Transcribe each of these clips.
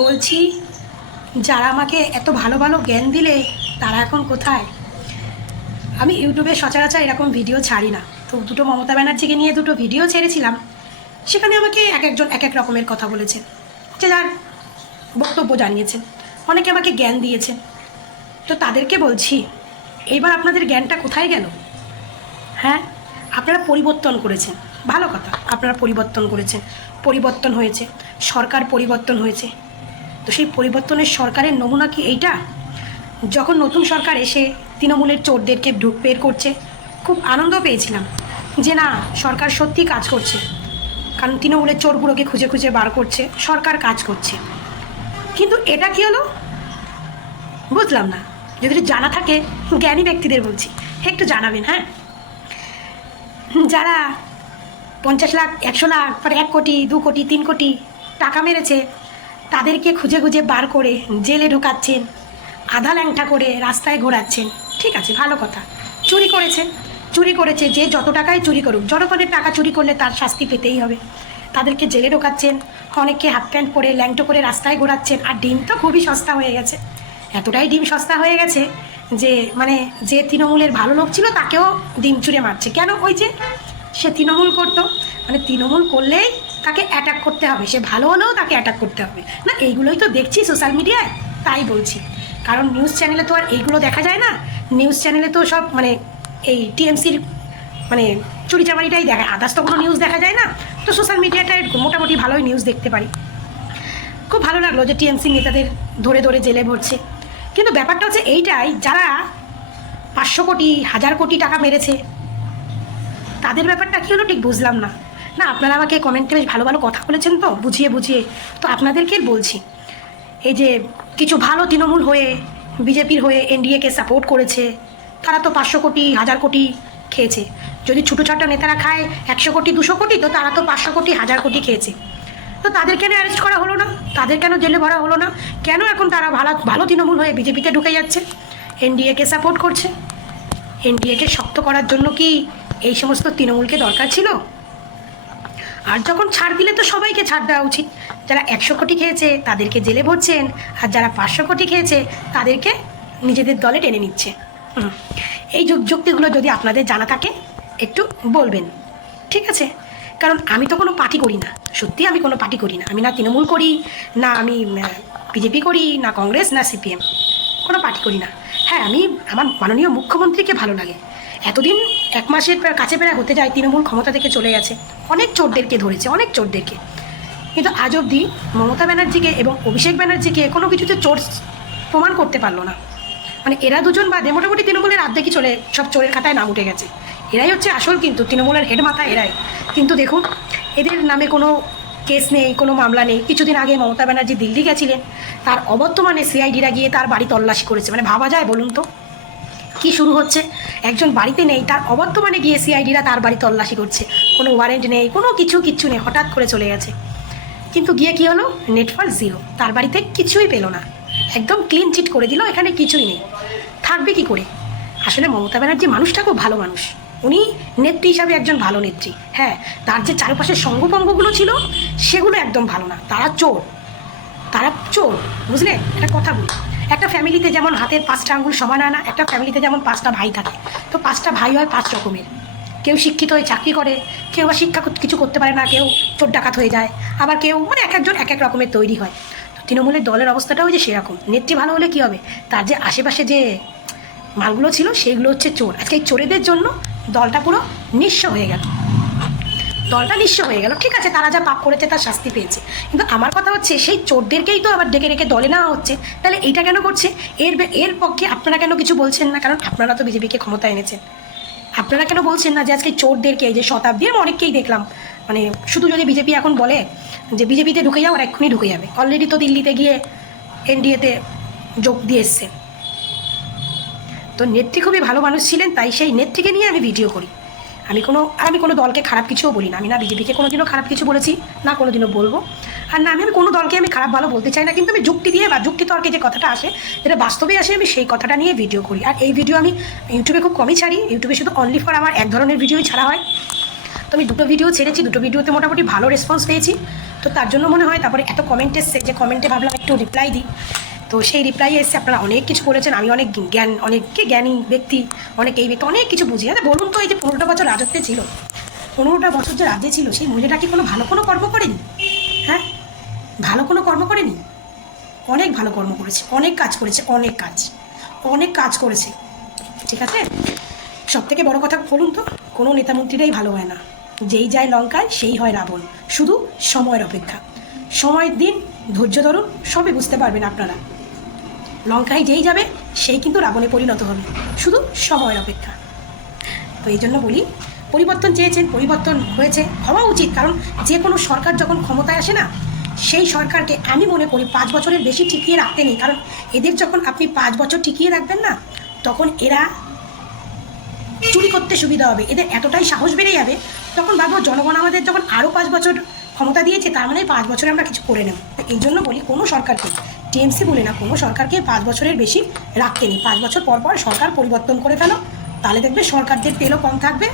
বলছি, যারা আমাকে এত ভালো ভালো জ্ঞান দিলে তারা এখন কোথায়? আমি ইউটিউবে সচরাচর এরকম ভিডিও ছাড়ি না, তো দুটো মমতা ব্যানার্জিকে নিয়ে দুটো ভিডিও ছেড়েছিলাম। সেখানে আমাকে এক একজন এক এক রকমের কথা বলেছেন, যে যার বক্তব্য জানিয়েছেন, অনেকে আমাকে জ্ঞান দিয়েছেন। তো তাদেরকে বলছি, এইবার আপনাদের জ্ঞানটা কোথায় গেল? হ্যাঁ, আপনারা পরিবর্তন করেছেন, ভালো কথা, আপনারা পরিবর্তন করেছেন, পরিবর্তন হয়েছে, সরকার পরিবর্তন হয়েছে। তো সেই পরিবর্তনের সরকারের নমুনা কি এইটা? যখন নতুন সরকার এসে তৃণমূলের চোরদেরকে বের করছে, খুব আনন্দ পেয়েছিলাম যে না, সরকার সত্যি কাজ করছে, কারণ তৃণমূলের চোরগুলোকে খুঁজে খুঁজে বার করছে, সরকার কাজ করছে। কিন্তু এটা কি হলো বুঝলাম না। যদি জানা থাকে, জ্ঞানী ব্যক্তিদের বলছি, একটু জানাবেন। হ্যাঁ, যারা 50 লাখ, 100 লাখ, পরে 1 কোটি, 2 কোটি, 3 কোটি টাকা মেরেছে, তাদেরকে খুঁজে খুঁজে বার করে জেলে ঢোকাচ্ছেন, আধা ল্যাংটা করে রাস্তায় ঘোরাচ্ছেন। ঠিক আছে, ভালো কথা। চুরি করেছেন, চুরি করেছে, যে যত টাকায় চুরি করুক, জনগণের টাকা চুরি করলে তার শাস্তি পেতেই হবে। তাদেরকে জেলে ঢোকাচ্ছেন, অনেককে হাফ প্যান্ট পরে ল্যাংটো করে রাস্তায় ঘোরাচ্ছেন। আর ডিম তো খুবই সস্তা হয়ে গেছে, এতটাই ডিম সস্তা হয়ে গেছে যে মানে যে তৃণমূলের ভালো লোক ছিল তাকেও ডিম চুরে মারছে। কেন? ওই যে সে তৃণমূল করতো, মানে তৃণমূল করলেই তাকে অ্যাটাক করতে হবে, সে ভালো হলেও তাকে অ্যাটাক করতে হবে না। এইগুলোই তো দেখছি সোশ্যাল মিডিয়ায়, তাই বলছি। কারণ নিউজ চ্যানেলে তো আর এইগুলো দেখা যায় না, নিউজ চ্যানেলে তো সব মানে এই টিএমসির মানে চুরি চামারিটাই দেখায়, আদার্স তো কোনো নিউজ দেখা যায় না। তো সোশ্যাল মিডিয়াটায় মোটামুটি ভালোই নিউজ দেখতে পারি। খুব ভালো লাগলো যে টিএমসি নেতাদের ধরে ধরে জেলে ভরছে। কিন্তু ব্যাপারটা হচ্ছে এইটাই, যারা 500 কোটি, 1000 কোটি টাকা মেরেছে, তাদের ব্যাপারটা কী হলো ঠিক বুঝলাম না। না, আপনারা আমাকে কমেন্টে বেশ ভালো ভালো কথা বলেছেন, তো বুঝিয়ে বুঝিয়ে, তো আপনাদেরকে বলছি, এই যে কিছু ভালো তৃণমূল হয়ে বিজেপির হয়ে এনডিএকে সাপোর্ট করেছে, তারা তো 500 কোটি, 1000 কোটি খেয়েছে। যদি ছোটো ছোটো নেতারা খায় 100 কোটি, 200 কোটি, তো তারা তো 500 কোটি, 1000 কোটি খেয়েছে। তো তাদের কেন অ্যারেস্ট করা হলো না? তাদের কেন জেলে ভরা হলো না? কেন এখন তারা ভালো ভালো তৃণমূল হয়ে বিজেপিতে ঢুকে যাচ্ছে, এনডিএকে সাপোর্ট করছে? এনডিএকে শক্ত করার জন্য কি এই সমস্ত তৃণমূলকে দরকার ছিল? আর যখন ছাড় দিলে তো সবাইকে ছাড় দেওয়া উচিত। যারা 100 কোটি খেয়েছে তাদেরকে জেলে ভরছেন, আর যারা 500 কোটি খেয়েছে তাদেরকে নিজেদের দলে টেনে নিচ্ছে। এই যুক্তিগুলো যদি আপনাদের জানা থাকে একটু বলবেন, ঠিক আছে? কারণ আমি তো কোনো পার্টি করি না, সত্যি আমি কোনো পার্টি করি না। আমি না তৃণমূল করি, না আমি বিজেপি করি, না কংগ্রেস, না সিপিএম, কোনো পার্টি করি না। হ্যাঁ, আমি আমার মাননীয় মুখ্যমন্ত্রীকে ভালো লাগে। এতদিন 1 মাসের কাছে প্রায় হতে যায় তৃণমূল ক্ষমতা থেকে চলে গেছে, অনেক চোরদেরকে ধরেছে, অনেক চোরদেরকে। কিন্তু আজ অবধি মমতা ব্যানার্জিকে এবং অভিষেক ব্যানার্জিকে কোনো কিছুতে চোর প্রমাণ করতে পারলো না। মানে এরা দুজন বাদে মোটামুটি তৃণমূলের আর্ধেকই চলে, সব চোরের খাতায় নাম উঠে গেছে। এরাই হচ্ছে আসল, কিন্তু তৃণমূলের হেড মাথা এরাই। কিন্তু দেখুন, এদের নামে কোনো কেস নেই, কোনো মামলা নেই। কিছুদিন আগে মমতা ব্যানার্জি দিল্লি গেছিলেন, তার অবর্তমানে সিআইডিরা গিয়ে তার বাড়ি তল্লাশি করেছে। মানে ভাবা যায় বলুন তো, কি শুরু হচ্ছে? একজন বাড়িতে নেই, তার অবর্তমানে গিয়ে সিআইডিরা তার বাড়ি তল্লাশি করছে, কোনো ওয়ারেন্ট নেই, কোনো কিচ্ছু নেই, হঠাৎ করে চলে গেছে। কিন্তু গিয়ে কী হলো? নেটওয়ার্ক জিরো, তার বাড়িতে কিছুই পেলো না, একদম ক্লিন চিট করে দিল, এখানে কিছুই নেই। থাকবে কি করে? আসলে মমতা ব্যানার্জি মানুষটা খুব ভালো মানুষ, উনি নেত্রী হিসাবে একজন ভালো নেত্রী। হ্যাঁ, তার যে চারপাশের সঙ্গপঙ্গগুলো ছিল সেগুলো একদম ভালো না, তারা চোর, তারা চোর, বুঝলে? একটা কথা বলি, একটা ফ্যামিলিতে যেমন হাতের 5টা আঙ্গুল সমান হয় না, একটা ফ্যামিলিতে যেমন 5টা ভাই থাকে, তো 5টা ভাই হয় 5 রকমের। কেউ শিক্ষিত হয়ে চাকরি করে, কেউ বা শিক্ষা কিছু করতে পারে না, কেউ চোর ডাকাত হয়ে যায়, আবার কেউ মানে এক একজন এক এক রকমের তৈরি হয়। তো তৃণমূলের দলের অবস্থাটাও যে সেরকম, নেত্রী ভালো হলে কী হবে? তার যে আশেপাশে যে মালগুলো ছিল সেইগুলো হচ্ছে চোর। আজকে এই চোরেদের জন্য দলটা পুরো নিঃস্ব হয়ে গেল, দলটা নিঃস্ব হয়ে গেল। ঠিক আছে, তারা যা পাপ করেছে তার শাস্তি পেয়েছে, কিন্তু আমার কথা হচ্ছে সেই চোরদেরকেই তো আবার ডেকে ডেকে দলে নেওয়া হচ্ছে। তাহলে এইটা কেন করছে? এর পক্ষে আপনারা কেন কিছু বলছেন না? কারণ আপনারা তো বিজেপিকে ক্ষমতা এনেছেন, আপনারা কেন বলছেন না যে আজকে চোরদেরকে, এই যে শতাব্দী, আমি অনেককেই দেখলাম, মানে শুধু যদি বিজেপি এখন বলে যে বিজেপিতে ঢুকে যাও, আর এক্ষুনি ঢুকে যাবে। অলরেডি তো দিল্লিতে গিয়ে এনডিএতে যোগ দিয়ে এসছে। তো নেত্রী খুবই ভালো মানুষ ছিলেন, তাই সেই নেত্রীকে নিয়ে আমি ভিডিও করি। আমি কোনো দলকে খারাপ কিছুও বলি না। আমি না বিজেপিকে কোনোদিনও খারাপ কিছু বলেছি, না কোনোদিনও বলবো। আর না আমি কোনো দলকে আমি খারাপ ভালো বলতে চাই না, কিন্তু আমি যুক্তি দিয়ে বা যুক্তি তর্কে যে কথাটা আসে, যেটা বাস্তবে আসে, আমি সেই কথাটা নিয়ে ভিডিও করি। আর এই ভিডিও আমি ইউটিউবে খুব কমই ছাড়ি, ইউটিউবে শুধু অনলি ফর আমার এক ধরনের ভিডিওই ছাড়া হয়। তো আমি দুটো ভিডিও ছেড়েছি, দুটো ভিডিওতে মোটামুটি ভালো রেসপন্স পেয়েছি। তো তার জন্য মনে হয়, তারপরে এত কমেন্ট এসছে যে কমেন্টে ভাবলাম একটু রিপ্লাই দিই। তো সেই রিপ্লাই এসছে, আপনারা অনেক কিছু বলেছেন, আমি অনেক অনেককে জ্ঞানী ব্যক্তি, অনেক এই ব্যক্তি অনেক কিছু বুঝি। আচ্ছা বলুন তো, এই যে 15টা বছর রাজত্বে ছিল, 15টা বছর যে রাজ্যে ছিল, সেই মহিলাটা কি কোনো ভালো কোনো কর্ম করেনি? হ্যাঁ, ভালো কোনো কর্ম করেনি? অনেক ভালো কর্ম করেছে, অনেক কাজ করেছে, অনেক কাজ করেছে। ঠিক আছে, সব থেকে বড় কথা বলুন তো, কোনো নেতামন্ত্রীরাই ভালো হয় না, যেই যায় লঙ্কায় সেই হয় রাবণ। শুধু সময়ের অপেক্ষা, সময় দিন, ধৈর্য ধরুন, সবই বুঝতে পারবেন আপনারা। লঙ্কায় যেই যাবে সেই কিন্তু রাবণে পরিণত হবে, শুধু সময়ের অপেক্ষা। তো এই জন্য বলি, পরিবর্তন চেয়েছেন, পরিবর্তন হয়েছে, হওয়া উচিত। কারণ যে কোনো সরকার যখন ক্ষমতায় আসে না, সেই সরকারকে আমি মনে করি 5 বছরের বেশি টিকিয়ে রাখতে নেই। কারণ এদের যখন আপনি 5 বছর টিকিয়ে রাখবেন না, তখন এরা চুরি করতে সুবিধা হবে, এদের এতটাই সাহস বেড়ে যাবে। তখন ভাববো জনগণ আমাদের যখন আরও 5 বছর ক্ষমতা দিয়েছে, তার মানে 5 বছরে আমরা কিছু করে নেব। এই জন্য বলি, কোনো সরকারকে, টিএমসি বলে না, কোনো সরকারকে 5 বছরের বেশি রাখতে নেই। 5 বছর পর পর সরকার পরিবর্তন করে ফেলো, তাহলে দেখবে সরকারদের তেলও কম থাকবে,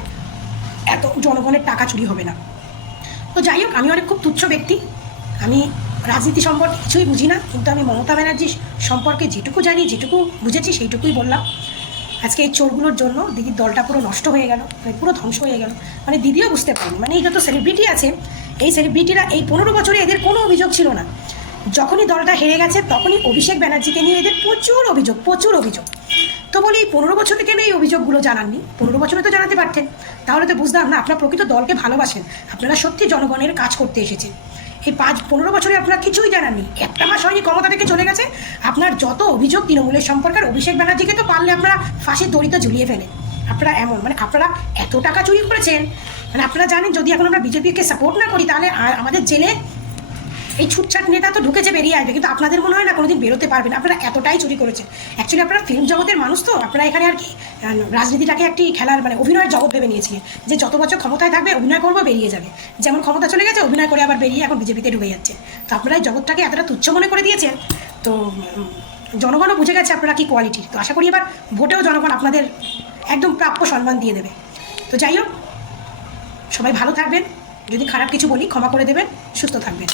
এত জনগণের টাকা চুরি হবে না। তো যাই হোক, আমি অনেক খুব তুচ্ছ ব্যক্তি, আমি রাজনীতি সম্পর্কে কিছুই বুঝি না, কিন্তু আমি মমতা ব্যানার্জি সম্পর্কে যেটুকু জানি, যেটুকু বুঝেছি, সেইটুকুই বললাম। আজকে এই চোরগুলোর জন্য দিদির দলটা পুরো নষ্ট হয়ে গেল, পুরো ধ্বংস হয়ে গেল। মানে দিদিও বুঝতে পারেনি, মানে এই যত সেলিব্রিটি আছে, এই সেলিব্রিটিরা এই 15 বছরে এদের কোনো অভিযোগ ছিল না। যখনই দলটা হেরে গেছে, তখনই অভিষেক ব্যানার্জিকে নিয়ে এদের প্রচুর অভিযোগ। তো বলি, 15 বছর থেকে এই অভিযোগগুলো জানাননি, 15 বছরে তো জানাতে পারতেন, তাহলে তো বুঝতাম না আপনার প্রকৃত দলকে ভালোবাসেন, আপনারা সত্যি জনগণের কাজ করতে এসেছেন। এই 15 বছরে আপনারা কিছুই জানাননি, একটা মাস হয়নি ক্ষমতা থেকে চলে গেছে, আপনার যত অভিযোগ তৃণমূলের সম্পর্কে। আর অভিষেক ব্যানার্জিকে তো পারলে আপনারা ফাঁসির দড়িতে ঝুলিয়ে ফেলেন। আপনারা এমন, মানে আপনারা এত টাকা চুরি করেছেন, মানে আপনারা জানেন যদি এখন আমরা বিজেপিকে সাপোর্ট না করি, তাহলে আমাদের জেলে এই ছুটছাট নেতা তো ঢুকেছে, বেরিয়ে আসবে, কিন্তু আপনাদের মনে হয় না কোনোদিন বেরোতে পারবেন। আপনারা এতটাই চুরি করেছেন। অ্যাকচুয়ালি আপনারা ফিল্ম জগতের মানুষ, তো আপনারা এখানে আর কি রাজনীতিটাকে একটি খেলার, মানে অভিনয়ের জগৎ ভেবে নিয়েছিলেন, যে যত বছর ক্ষমতায় থাকবে অভিনয় করবো, বেরিয়ে যাবে। যেমন ক্ষমতা চলে গেছে, অভিনয় করে আবার বেরিয়ে এখন বিজেপিতে ঢুকে যাচ্ছে। তো আপনারা এই জগৎটাকে এতটা তুচ্ছ মনে করে দিয়েছেন, তো জনগণও বুঝে গেছে আপনারা কি কোয়ালিটির। তো আশা করি এবার ভোটেও জনগণ আপনাদের একদম প্রাপ্য সম্মান দিয়ে দেবে। তো যাই হোক, সবাই ভালো থাকবেন, যদি খারাপ কিছু বলি ক্ষমা করে দেবেন, সুস্থ থাকবেন।